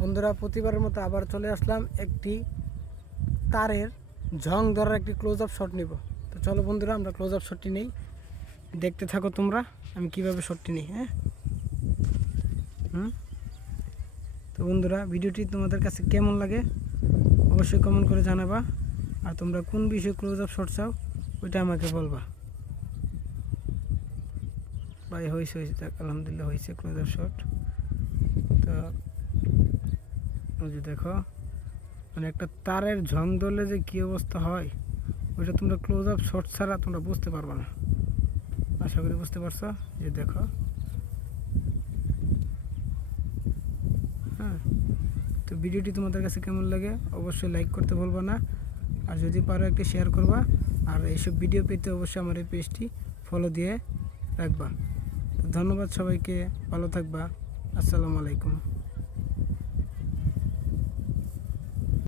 বন্ধুরা, প্রতিবারের মতো আবার চলে আসলাম একটি তারের ঝং ধরার একটি ক্লোজ আপ শট নিব। তো চলো বন্ধুরা, আমরা ক্লোজ আপ শটটি নেই, দেখতে থাকো তোমরা আমি কিভাবে শটটি নিই। হ্যাঁ, তো বন্ধুরা, ভিডিওটি তোমাদের কাছে কেমন লাগে অবশ্যই কমেন্ট করে জানাবা। আর তোমরা কোন বিষয়ে ক্লোজ আপ শট চাও ওইটা আমাকে বলবা। ভাই হয়েছে আলহামদুলিল্লাহ হয়েছে ক্লোজ আপ শট। তো ওই যে দেখো, মানে একটা তারের ঝং ধরলে যে কী অবস্থা হয় ওইটা তোমরা ক্লোজ আপ শট ছাড়া তোমরা বুঝতে পারবে না। আশা করি বুঝতে পারছো। যে দেখো, হ্যাঁ, তো ভিডিওটি তোমাদের কাছে কেমন লাগে অবশ্যই লাইক করতে ভুলবা না, আর যদি পারো একটি শেয়ার করবা। আর এইসব ভিডিও পেতে অবশ্যই আমার এই পেজটি ফলো দিয়ে রাখবা। তো ধন্যবাদ সবাইকে, ভালো থাকবা। আসসালামু আলাইকুম।